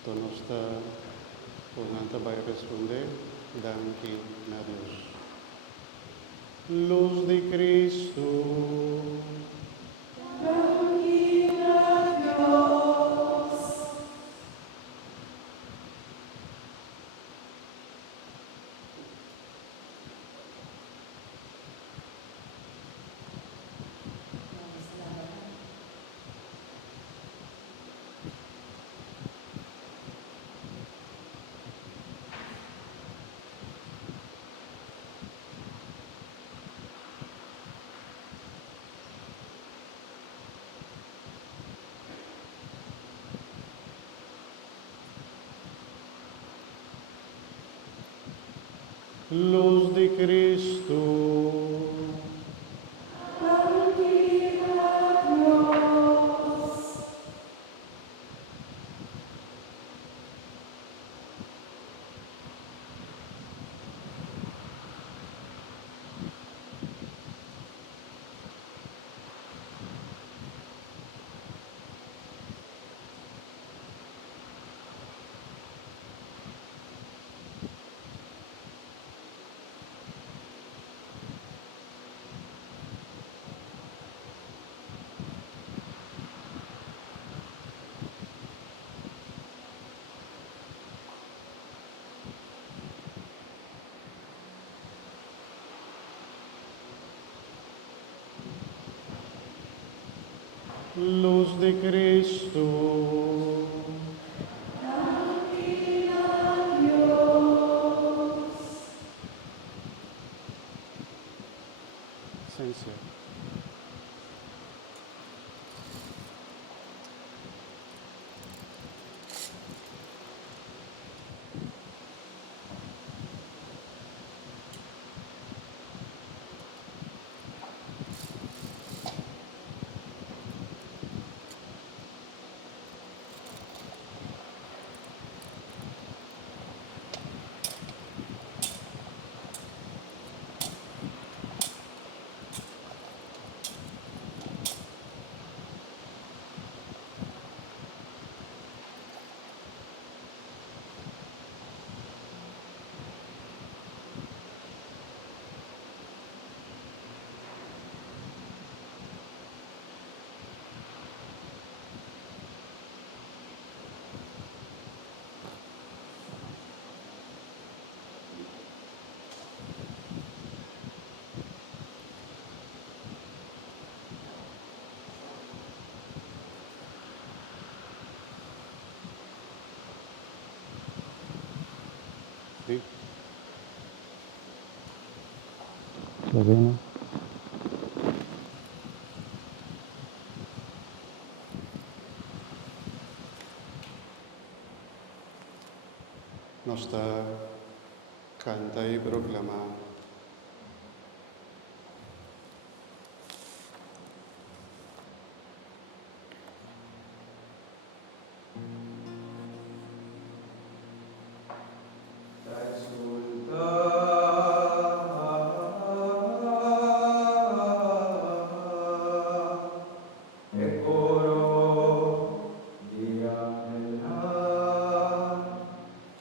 Esto no está un'altra vai responder, danke a Dios. Luz de Cristo, luz de Cristo, luz de Cristo, esencia. ¿Sí? ¿Está bien? Nostra canta y proclama.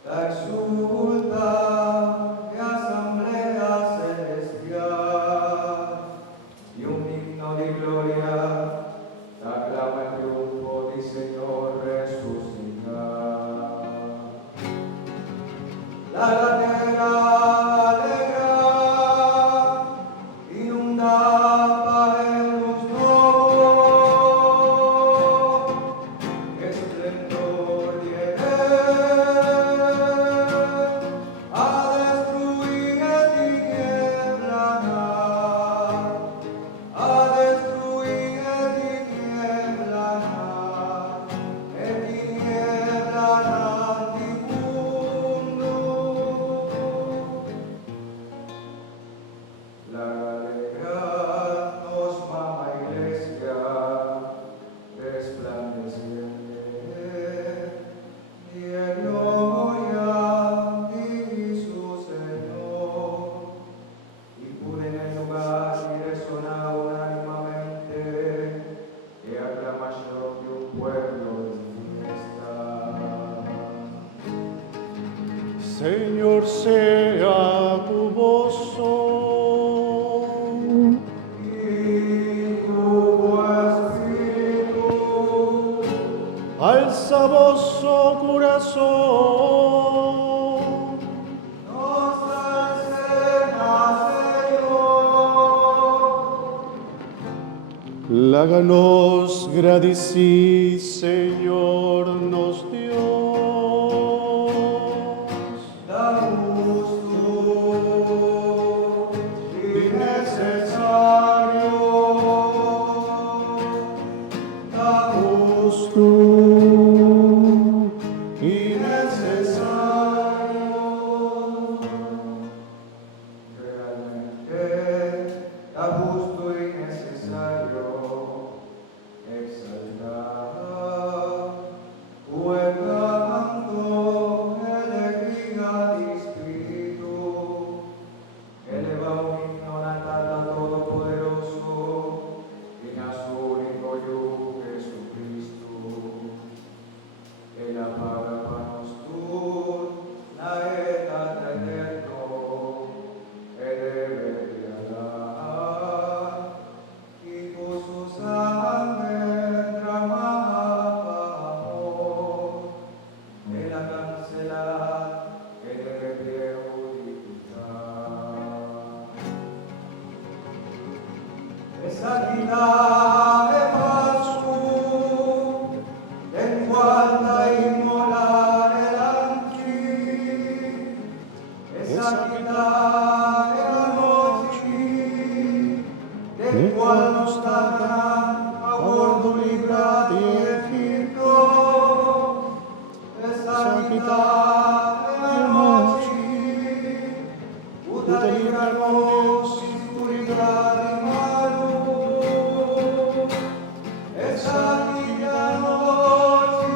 Exulta, e assemblea Señor, sea tu gozo. Alza vosso corazón. Nos alcemos, Señor. Láganos gradici, Señor, nos Dios. Da gusto y necesario. Da gusto y necesario. Realmente da justo y necesario exaltar, juegando alegría de espíritu, eleva un himno natal a Todopoderoso y a su único Hijo Jesucristo. Él apaga para nosotros la edad eterno, Él debe de alabar, y por su sangre derramada amor, Él la cancelar, Él debe de purificar. Esa guitarra de paso, del cual da inmolar el ángel, esa guitarra de la noche, del cual nos darán a bordo libra de Egipto, esa guitarra de la noche, puta librarnos oscuridad y malo, esa guía noche,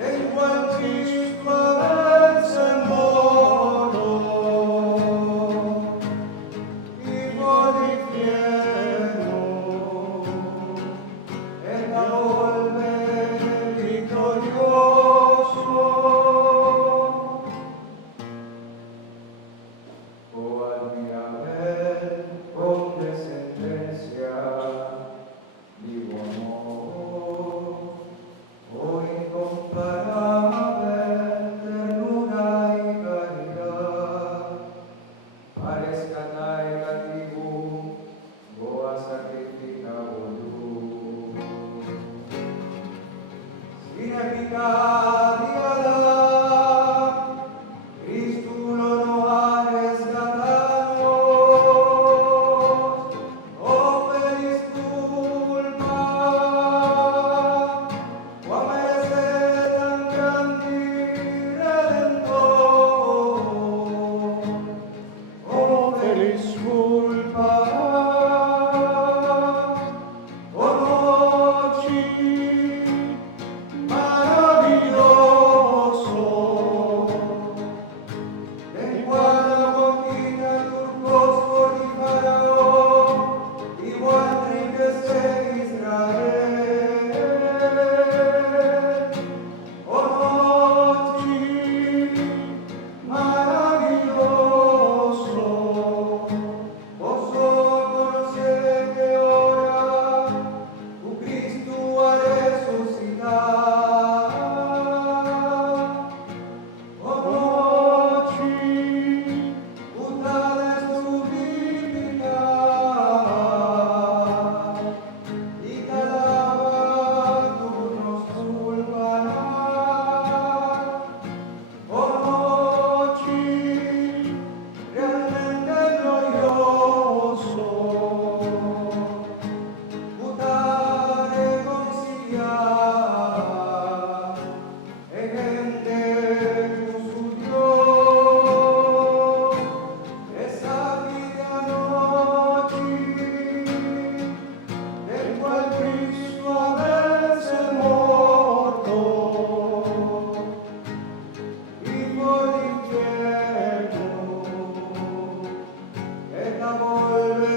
en cual Cristo vence el moro, y por infierno, el volve victorioso. Oh admirable condescendencia, vivo amor, oh incomparable ternura y caridad, parezca negativo, boa sacrifica volú. Sin epicaria Cristo no arriesgados, oh feliz culpa, o a merecer tan grande redentor, oh feliz culpa, oh noche maravilloso, en cual la boquita turcos por y faraón, igual enriquece Israel. Oh noche maravilloso, vosotros conocéis que ahora tu Cristo ha resucitado. Oh noche, puta de su divinidad, y te alaba tú nos culparás. Oh noche, realmente glorioso, puta reconciliar, en gente su Dios, esa vida noche, del cual Cristo vence el muerto, y por infierno, esta vuelve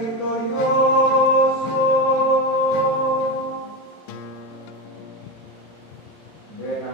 victorioso. Ven a